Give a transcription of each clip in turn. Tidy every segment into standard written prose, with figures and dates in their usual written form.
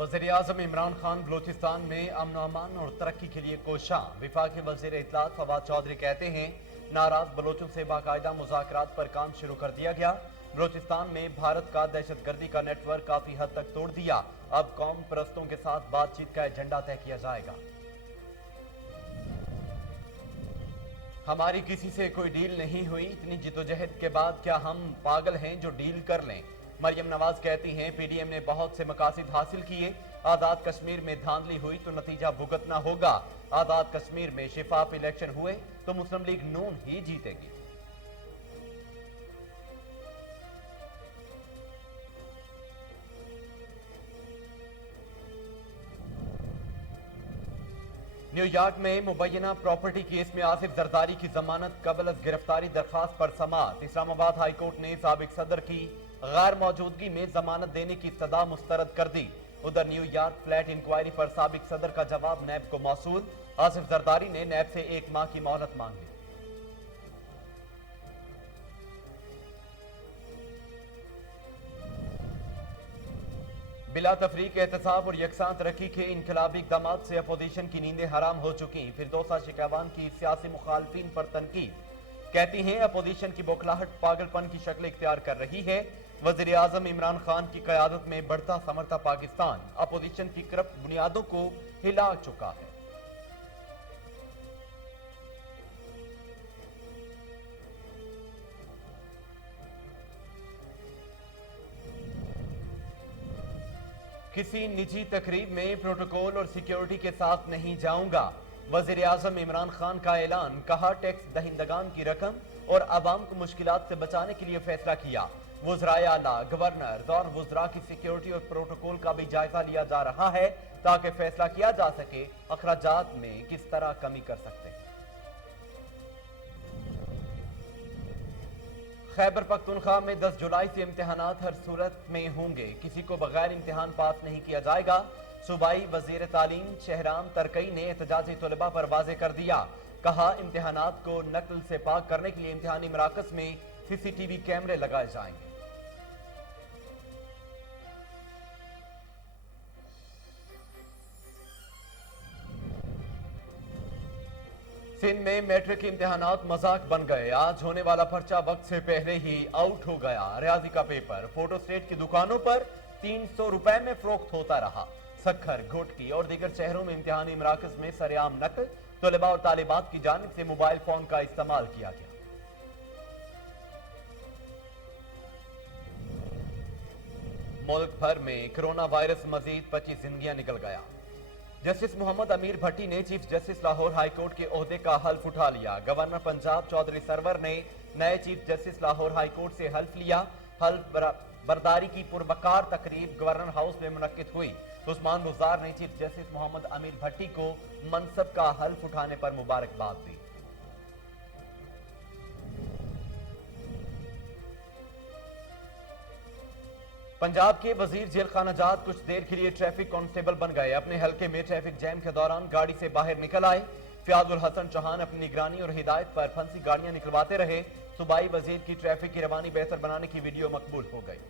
वज़ीर-ए-आज़म इमरान खान बलूचिस्तान में अमन و अमान और तरक्की के लिए कोशां। वफाकी वज़ीर इत्तलात फवाद चौधरी कहते हैं, नाराज बलोचों से बाकायदा मुज़ाकरात पर काम शुरू कर दिया गया। बलूचिस्तान में भारत का दहशतगर्दी का नेटवर्क काफी हद तक तोड़ दिया। अब कौम परस्तों के साथ बातचीत का एजेंडा तय किया जाएगा। हमारी किसी से कोई डील नहीं हुई, इतनी जिद्दोजहद के बाद क्या हम पागल हैं जो डील कर लें। मरियम नवाज कहती हैं, पीडीएम ने बहुत से मकासद हासिल किए, आजाद कश्मीर में धांधली हुई तो नतीजा भुगतना होगा। आजाद कश्मीर में शिफाफ इलेक्शन हुए तो मुस्लिम लीग नून ही जीतेगी। न्यूयॉर्क में मुबैना प्रॉपर्टी केस में आसिफ जरदारी की जमानत कबल गिरफ्तारी दरखास्त पर समाअत। इस्लामाबाद हाई कोर्ट ने साबिक सदर की गैर मौजूदगी में जमानत देने की सदा मुस्तरद कर दी। उधर न्यूयॉर्क फ्लैट इंक्वायरी पर साबिक सदर का जवाब नैब को मौसूल। आसिफ जरदारी ने नैब से 1 माह की मोहलत मांग ली। बिला तफरीक एहतसाब और यकसां तरक्की के इनकलाबी इक़दामात से अपोजिशन की नींदें हराम हो चुकी। फिरदौसा शिकावान की सियासी मुखालफिन पर तनकीद। कहती हैं, अपोजिशन की बौखलाहट पागलपन की शक्ल इख्तियार कर रही है। वज़ीर आज़म इमरान खान की क़यादत में बढ़ता समरता पाकिस्तान अपोजिशन की करप्ट बुनियादों को हिला चुका है। किसी निजी तकरीब में प्रोटोकॉल और सिक्योरिटी के साथ नहीं जाऊंगा। वज़ीर आज़म इमरान खान का ऐलान। कहा, टैक्स दहिंदगान की रकम और आवाम को मुश्किलात से बचाने के लिए फैसला किया। वज़राए आला, गवर्नर और वज़रा की सिक्योरिटी और प्रोटोकॉल का भी जायजा लिया जा रहा है ताकि फैसला किया जा सके अखराजात में किस तरह कमी कर सकते हैं। खैबर पख्तूनख्वा में 10 जुलाई से इम्तिहानात हर सूरत में होंगे। किसी को बगैर इम्तिहान पास नहीं किया जाएगा। सूबाई वज़ीर तालीम शहराम तरकई ने एहतजाजी तलबा पर वाज़े कर दिया। कहा, इम्तिहानात को नकल से पाक करने के लिए इम्तिहानी मराकज़ में सीसीटीवी कैमरे लगाए जाएंगे। सिंध में मैट्रिक इम्तिहानात मजाक बन गए। आज होने वाला पर्चा वक्त से पहले ही आउट हो गया। रियाजी का पेपर फोटो स्टेट की दुकानों पर 300 रुपए में फरोख्त होता रहा। सक्खर, घोटकी और दीगर शहरों में इम्तिहानी मराकज में सरेआम नकल। तलबा और तालिबात की जानिब से मोबाइल फोन का इस्तेमाल किया गया। मुल्क भर में कोरोना वायरस मजीद 25 जिंदगियां निकल गया। जस्टिस मोहम्मद अमीर भट्टी ने chief justice Lahore high court के ओहदे का हल्फ उठा लिया। गवर्नर पंजाब चौधरी सरवर ने नए chief justice Lahore high court से हल्फ लिया। हल्फ बर्दारी की पुरवकार तकरीब गवर्नर हाउस में मुनक्किद हुई। उस्मान गुजार ने चीफ जस्टिस मोहम्मद अमीर भट्टी को मनसब का हल्फ उठाने पर मुबारकबाद दी। पंजाब के वजीर जेल खानाजात कुछ देर के लिए ट्रैफिक कांस्टेबल बन गए। अपने हलके में ट्रैफिक जैम के दौरान गाड़ी से बाहर निकल आए। फियाजुल हसन चौहान अपनी निगरानी और हिदायत पर फंसी गाड़ियां निकलवाते रहे। सूबाई वजीर की ट्रैफिक की रवानी बेहतर बनाने की वीडियो मकबूल हो गई।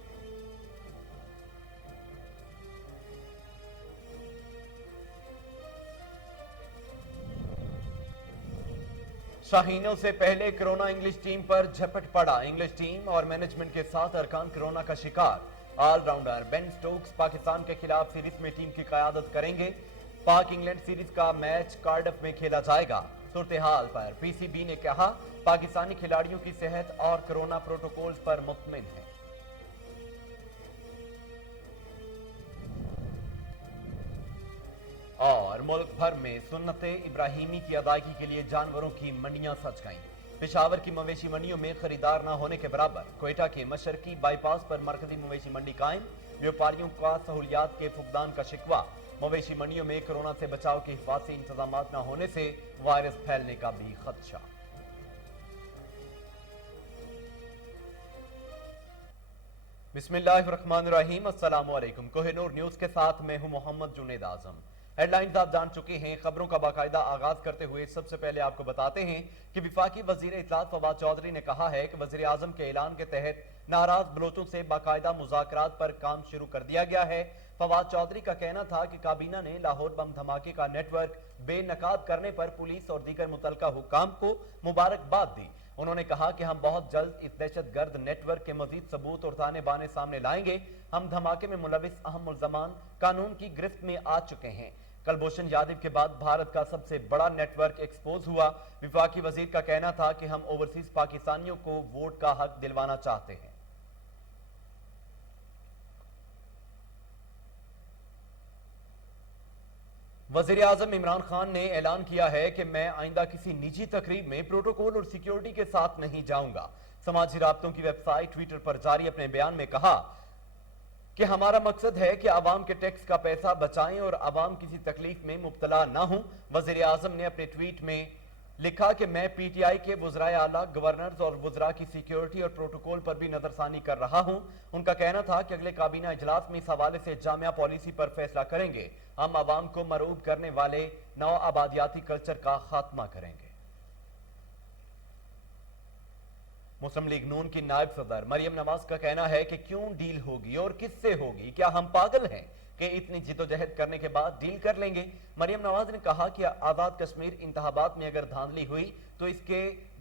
शाहीनों से पहले कोरोना इंग्लिश टीम पर झपट पड़ा। इंग्लिश टीम और मैनेजमेंट के साथ अरकान कोरोना का शिकार। ऑलराउंडर बेन स्टोक्स पाकिस्तान के खिलाफ सीरीज में टीम की क़यादत करेंगे। पाक इंग्लैंड सीरीज का मैच कार्डिफ में खेला जाएगा। सूरत हाल पर पीसीबी ने कहा, पाकिस्तानी खिलाड़ियों की सेहत और कोरोना प्रोटोकॉल पर मुतमिन है। और मुल्क भर में सुन्नते इब्राहिमी की अदायगी के लिए जानवरों की मंडियां सज गईं। पेशावर की मवेशी मंडियों में खरीदार न होने के बराबर। क्वेटा के मशरकी बाईपास पर मरकजी मवेशी मंडी कायम। व्यापारियों का सहूलियात के फुकदान का शिकवा। मवेशी मंडियों में कोरोना से बचाव के हिफाजती इंतजाम न होने से वायरस फैलने का भी खदशा। बिस्मिल्लाहिर्रहमानिर्रहीम। अस्सलामुअलैकुम। कोहिनूर न्यूज के साथ मैं हूं मोहम्मद जुनेद आजम। हेड लाइन्स आप जान चुके हैं। खबरों का बाकायदा आगाज करते हुए सबसे पहले आपको बताते हैं कि विफाकी वजीर इत्तलात फवाद चौधरी ने कहा है कि वजीर आजम के ऐलान के तहत नाराज बलोचों से बाकायदा मुज़ाकरात पर काम शुरू कर दिया गया है। फवाद चौधरी का कहना था कि काबीना ने लाहौर बम धमाके का नेटवर्क बेनकाब करने पर पुलिस और दीगर मुतल्लिका हुक्काम को मुबारकबाद दी। उन्होंने कहा कि हम बहुत जल्द इस दहशतगर्द नेटवर्क के मजीद सबूत और ताने बाने सामने लाएंगे। हम धमाके में मुलविस अहम मुल्ज़मान कानून की गिरफ्त में आ चुके हैं। कुलभूषण यादव के बाद भारत का सबसे बड़ा नेटवर्क एक्सपोज हुआ। विफाकी वजीर का कहना था कि हम ओवरसीज पाकिस्तानियों को वोट का हक दिलवाना चाहते हैं। वजीर आजम इमरान खान ने ऐलान किया है कि मैं आइंदा किसी निजी तकरीब में प्रोटोकॉल और सिक्योरिटी के साथ नहीं जाऊंगा। समाजी राब्तों की वेबसाइट ट्विटर पर जारी अपने बयान में कहा कि हमारा मकसद है कि आवाम के टैक्स का पैसा बचाएं और आवाम किसी तकलीफ में मुब्तला ना हो। वजीर आजम ने अपने ट्वीट में लिखा कि मैं पीटीआई के वज़राए आला, गवर्नर्स और वज़रा की सिक्योरिटी और प्रोटोकॉल पर भी नजरसानी कर रहा हूं। उनका कहना था कि अगले काबीना इजलास में इस हवाले से जामिया पॉलिसी पर फैसला करेंगे। हम आवाम को मरूब करने वाले नौ आबादियाती कल्चर का खात्मा करेंगे। मुस्लिम लीग नून की नायब सदर मरियम नवाज का कहना है कि क्यों डील होगी और किससे होगी, क्या हम पागल हैं कि इतनी जिदोजहद करने के बाद डील कर लेंगे। मरियम नवाज ने कहा कि आजाद कश्मीर इंतखाबात में अगर धांधली हुई तो इसके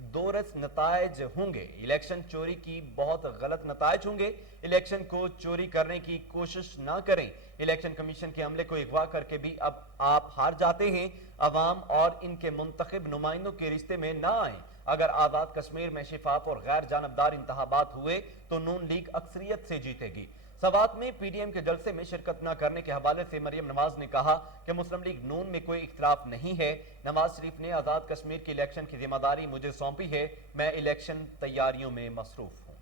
दो रस नतायज होंगे। इलेक्शन चोरी की बहुत गलत नतायज होंगे। इलेक्शन को चोरी करने की कोशिश ना करें। इलेक्शन कमीशन के अमले को अगवा करके भी अब आप हार जाते हैं। अवाम और इनके मुंतखब नुमाइंदों के रिश्ते में ना आए। अगर आजाद कश्मीर में शिफाफ और गैर जानबदार इंतखाबात हुए तो नून लीग अक्सरियत से जीतेगी। सवात में पीडीएम के जलसे में शिरकत न करने के हवाले से मरियम नवाज ने कहा कि मुस्लिम लीग नून में कोई इख्तिलाफ नहीं है। नवाज शरीफ ने आजाद कश्मीर की इलेक्शन की जिम्मेदारी मुझे सौंपी है। मैं इलेक्शन तैयारियों में मसरूफ हूं।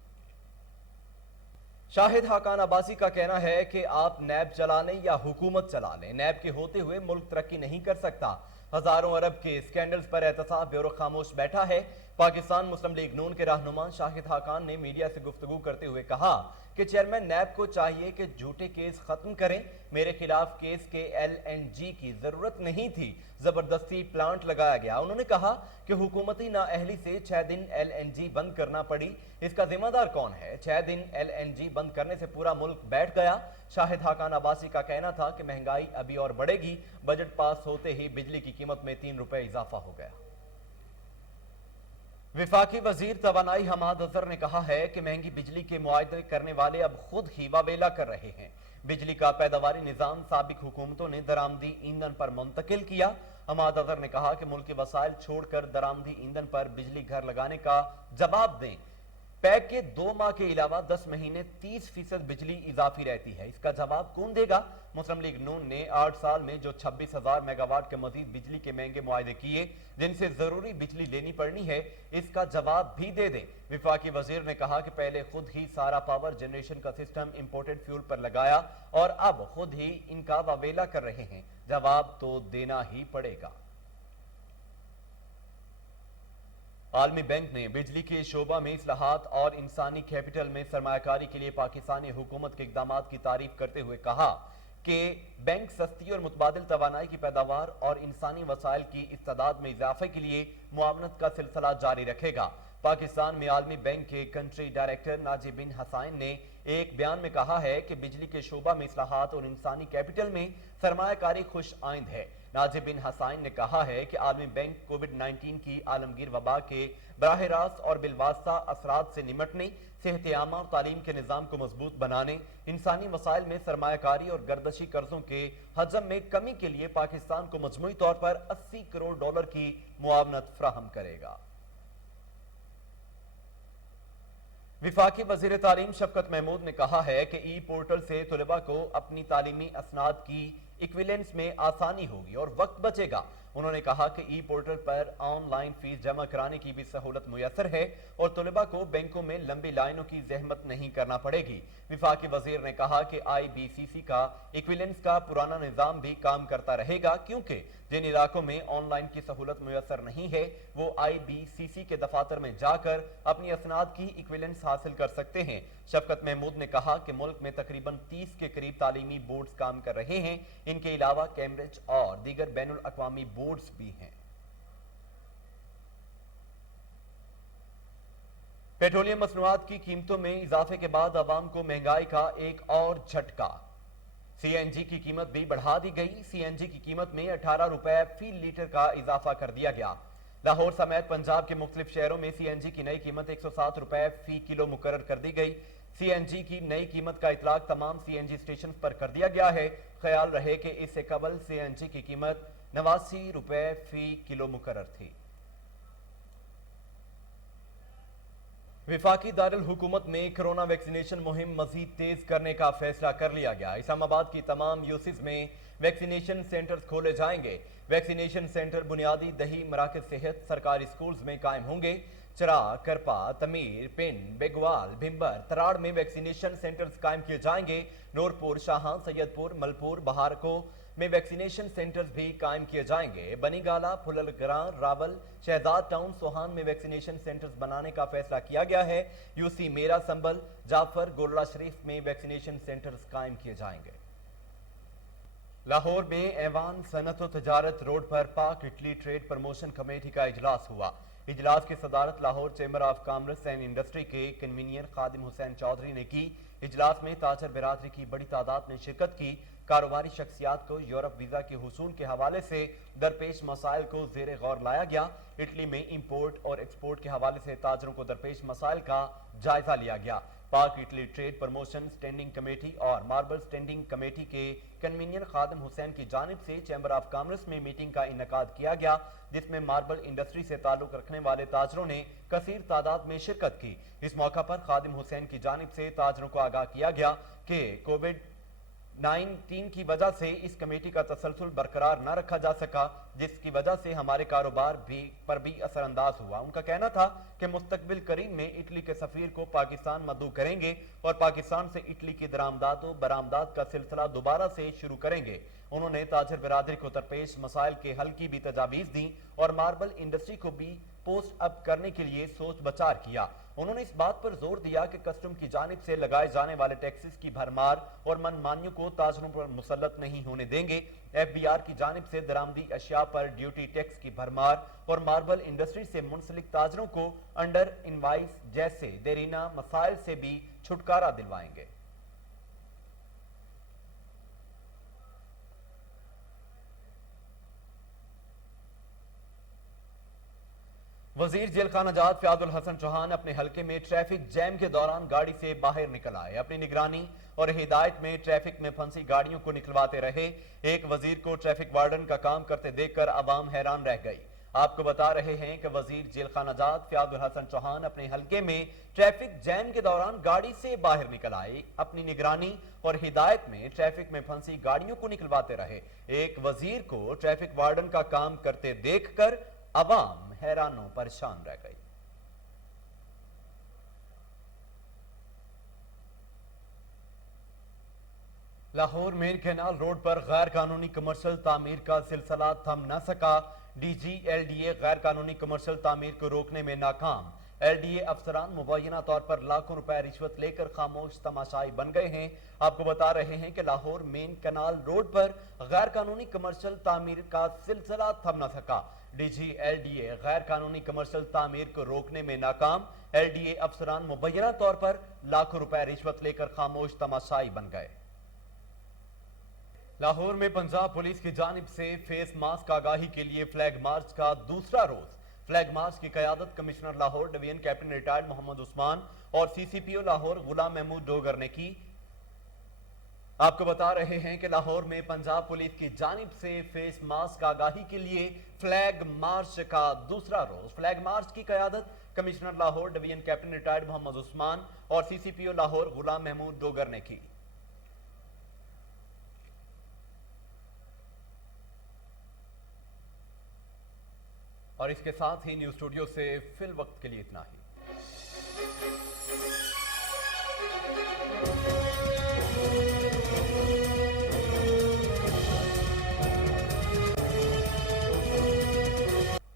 शाहिद हाकान अब्बासी का कहना है कि आप नैब चला लें या हुकूमत चला लें, नैब के होते हुए मुल्क तरक्की नहीं कर सकता। हजारों अरब के स्कैंडल्स पर एहतसाब ब्यूरो खामोश बैठा है। पाकिस्तान मुस्लिम लीग नून के रहनुमा शाहिद हाकान ने मीडिया से गुफ्तगू करते हुए कहा कि चेयरमैन नैब को चाहिए कि झूठे केस खत्म करें। मेरे खिलाफ केस के LNG की जरूरत नहीं थी, जबरदस्ती प्लांट लगाया गया। उन्होंने कहा कि हुकूमती नाअहली से 6 दिन LNG बंद करना पड़ी, इसका जिम्मेदार कौन है? 6 दिन LNG बंद करने से पूरा मुल्क बैठ गया। शाहिद हाकान अब्बासी का कहना था कि महंगाई अभी और बढ़ेगी। बजट पास होते ही बिजली की कीमत में 3 रुपए इजाफा हो गया। विफाकी वजीर तवानाई हमाद अजहर ने कहा है कि महंगी बिजली के मुआहदे करने वाले अब खुद ही वावेला कर रहे हैं। बिजली का पैदावारी निजाम साबिक हुकूमतों ने दरामदी ईंधन पर मुंतकिल किया। हमाद अजहर ने कहा कि मुल्क के वसाइल छोड़कर दरामदी ईंधन पर बिजली घर लगाने का जवाब दें। पैक के 2 माह के अलावा 10 महीने 30% बिजली इजाफी रहती है, इसका जवाब कौन देगा? मुस्लिम लीग नून ने 8 साल में जो 26,000 मेगावाट के मजीद बिजली के महंगे मुआहदे किए, जिनसे जरूरी बिजली लेनी पड़नी है, इसका जवाब भी दे दें। विफाकी वजीर ने कहा कि पहले खुद ही सारा पावर जनरेशन का सिस्टम इंपोर्टेड फ्यूल पर लगाया और अब खुद ही इनका वावेला कर रहे हैं, जवाब तो देना ही पड़ेगा। आलमी बैंक ने बिजली के शोबा में इस्लाहात और इंसानी कैपिटल में सरमायाकारी के लिए पाकिस्तानी हुकूमत के इक़दामात की तारीफ करते हुए कहा कि बैंक सस्ती और मुतबादिल तवानाई की पैदावार और इंसानी वसाइल की इस्तादाद में इजाफे के लिए मुआवनत का सिलसिला जारी रखेगा। पाकिस्तान में आलमी बैंक के कंट्री डायरेक्टर नाजिब बिन हसैन ने एक बयान में कहा है कि बिजली के शोबा में इस्लाहात और इंसानी कैपिटल में सरमायाकारी खुश आइंद है। नाजिब बिन हसैन ने कहा है कि आलमी बैंक कोविड-19 की आलमगीर वबा के बराह रास्त और बिलवास्ता असरात से निमटने, सेहत आमा और तालीम के निज़ाम को मजबूत बनाने, इंसानी वसाइल में सरमायाकारी और गर्दशी कर्जों के हजम में कमी के लिए पाकिस्तान को मजमूई तौर पर $80 करोड़ की मुआवनत फराहम करेगा। विफाकी वजीर तालीम शफकत महमूद ने कहा है कि ई पोर्टल से तलबा को अपनी तालीमी असनाद की इक्विलेंस में आसानी होगी और वक्त बचेगा। انہوں نے کہا کہ ای پورٹل پر آن لائن فیس جمع کرانے کی بھی سہولت میسر ہے اور طلبہ کو بینکوں میں لمبی لائنوں کی زحمت نہیں کرنا پڑے گی۔ وفاقی وزیر نے کہا کہ آئی بی سی سی کا ایکویلنس کا پرانا نظام بھی کام کرتا رہے گا، کیونکہ جن علاقوں میں آن لائن کی سہولت میسر نہیں ہے وہ آئی بی سی سی کے دفاتر میں جا کر اپنی اسناد کی ایکویلنس حاصل کر سکتے ہیں۔ شفقت محمود نے کہا کہ ملک میں تقریباً 30 کے قریب تعلیمی بورڈز کام کر رہے ہیں، ان کے علاوہ کیمبرج اور دیگر بین الاقوامی بورڈز بھی ہیں۔ پیٹرولیم مصنوعات کی قیمتوں میں اضافے کے بعد عوام کو مہنگائی کا ایک اور جھٹکا۔ سی این جی کی قیمت بھی بڑھا دی گئی۔ سی این جی کی قیمت میں 18 روپے فی لیٹر کا اضافہ کر دیا گیا۔ لاہور سمیت پنجاب کے مختلف شہروں میں سی این جی کی نئی قیمت 107 روپے فی کلو مقرر کر دی گئی۔ سی این جی کی نئی قیمت کا اطلاق تمام سی این جی اسٹیشن پر کر دیا گیا ہے۔ خیال رہے کہ اس سے قبل سی این جی کی قیمت 89 روپے فی کلو مقرر تھی۔ وفاقی دارالحکومت میں کرونا ویکسینیشن مہم مزید تیز کرنے کا فیصلہ کر لیا گیا۔ اسلام آباد کی تمام یوسیز میں ویکسینیشن سینٹرز کھولے جائیں گے۔ ویکسینیشن سینٹر بنیادی دیہی مراکز صحت سرکاری سکولز میں قائم ہوں گے۔ چراغ، کرپا، تمیر، پنڈ، بیگوال، بھمبر، تراڑ میں ویکسینیشن سینٹرز قائم کیے جائیں گے۔ نورپور، شاہاں، سیدپور، ملپور، بہارکو میں ویکسینیشن سینٹرز بھی قائم کیے جائیں گے۔ بنی گالہ، پھلل گراں، راول، شہزاد ٹاؤن، سوہان میں ویکسینیشن سینٹرز بنانے کا فیصلہ کیا گیا ہے۔ یو سی میرا سنبل، جعفر، گولڑا شریف میں ویکسینیشن سینٹرز قائم کیے جائیں گے۔ لاہور میں ایوان صنعت و تجارت روڈ پر پاک اٹلی ٹریڈ پروموشن کمیٹی کا اجلاس ہوا۔ اجلاس کی صدارت Lahore chamber of commerce and industry کے کنوینر خادم حسین چودھری نے کی۔ اجلاس میں تاجر برادری کی بڑی تعداد نے شرکت کی۔ کاروباری شخصیات کو یورپ ویزا کے حصول کے حوالے سے درپیش مسائل کو زیر غور لایا گیا۔ اٹلی میں امپورٹ اور ایکسپورٹ کے حوالے سے تاجروں کو درپیش مسائل کا جائزہ لیا گیا۔ Pak Italy trade promotion standing committee اور ماربل سٹینڈنگ کمیٹی کے کنوینر خادم حسین کی جانب سے چیمبر آف کامرس میں میٹنگ کا انعقاد کیا گیا، جس میں ماربل انڈسٹری سے تعلق رکھنے والے تاجروں نے کثیر تعداد میں شرکت کی۔ اس موقع پر خادم حسین کی جانب سے تاجروں کو آگاہ کیا گیا کہ کووڈ-19 کی وجہ سے اس کمیٹی کا تسلسل برقرار نہ رکھا جا سکا، جس کی وجہ سے ہمارے کاروبار پر بھی اثر انداز ہوا۔ ان کا کہنا تھا کہ مستقبل قریب میں اٹلی کے سفیر کو پاکستان مدعو کریں گے اور پاکستان سے اٹلی کی درآمدات و برآمدات کا سلسلہ دوبارہ سے شروع کریں گے۔ انہوں نے تاجر برادری کو درپیش مسائل کے حل کی بھی تجاویز دیں اور ماربل انڈسٹری کو بھی پوسٹ اپ کرنے کے لیے سوچ بچار کیا۔ انہوں نے اس بات پر زور دیا کہ کسٹم کی جانب سے لگائے جانے والے ٹیکسز کی بھرمار اور من مانیوں کو تاجروں پر مسلط نہیں ہونے دیں گے۔ ایف بی آر کی جانب سے درآمدی اشیاء پر ڈیوٹی ٹیکس کی بھرمار اور ماربل انڈسٹری سے منسلک تاجروں کو انڈر انوائس جیسے دیرینہ مسائل سے بھی چھٹکارا دلوائیں گے۔ وزیر جیل خانہ جات فیاض الحسن چوہان اپنے حلقے میں ٹریفک جیم کے دوران گاڑی سے باہر نکل آئے۔ اپنی نگرانی اور ہدایت میں ٹریفک میں پھنسی گاڑیوں کو نکلواتے رہے۔ ایک وزیر کو ٹریفک وارڈن کا کام کرتے دیکھ کر عوام حیران رہ گئی۔ آپ کو بتا رہے ہیں کہ وزیر جیل خانہ جات فیاض الحسن چوہان اپنے حلقے میں ٹریفک جیم کے دوران گاڑی سے باہر نکل آئے۔ اپنی نگرانی اور ہدایت میں ٹریفک میں پھنسی گاڑیوں کو نکلواتے رہے۔ ایک وزیر کو ٹریفک وارڈن کا کام کرتے دیکھ کر عوام حیران و پریشان رہ گئی۔ لاہور مین کینال روڈ پر غیر قانونی کمرشل تعمیر کا سلسلہ تھم نہ سکا۔ D G L D A غیر قانونی کمرشل تعمیر کو روکنے میں ناکام۔ ایل ڈی اے افسران مبینہ طور پر لاکھوں روپے رشوت لے کر خاموش تماشائی بن گئے ہیں۔ آپ کو بتا رہے ہیں کہ لاہور مین کینال روڈ پر غیر قانونی کمرشل تعمیر کا سلسلہ تھم نہ سکا۔ D G L D A غیر قانونی کمرشل تعمیر کو روکنے میں ناکام۔ ایل ڈی اے افسران مبینہ طور پر لاکھوں روپے رشوت لے کر خاموش تماشائی بن گئے۔ لاہور میں پنجاب پولیس کی جانب سے فیس ماسک آگاہی کے لیے فلیگ مارچ کا دوسرا روز۔ فلیگ مارچ کی قیادت commissioner Lahore division captain retired Muhammad Usman اور سی سی پی او لاہور غلام محمود ڈوگر نے کی۔ آپ کو بتا رہے ہیں کہ لاہور میں پنجاب پولیس کی جانب سے فیس ماسک آگاہی کے لیے فلیگ مارچ کا دوسرا روز۔ فلیگ مارچ کی قیادت commissioner Lahore division captain retired Muhammad Usman اور سی سی پی او لاہور غلام محمود ڈوگر نے کی۔ اور اس کے ساتھ ہی نیوز اسٹوڈیو سے فی الوقت کے لیے اتنا ہی.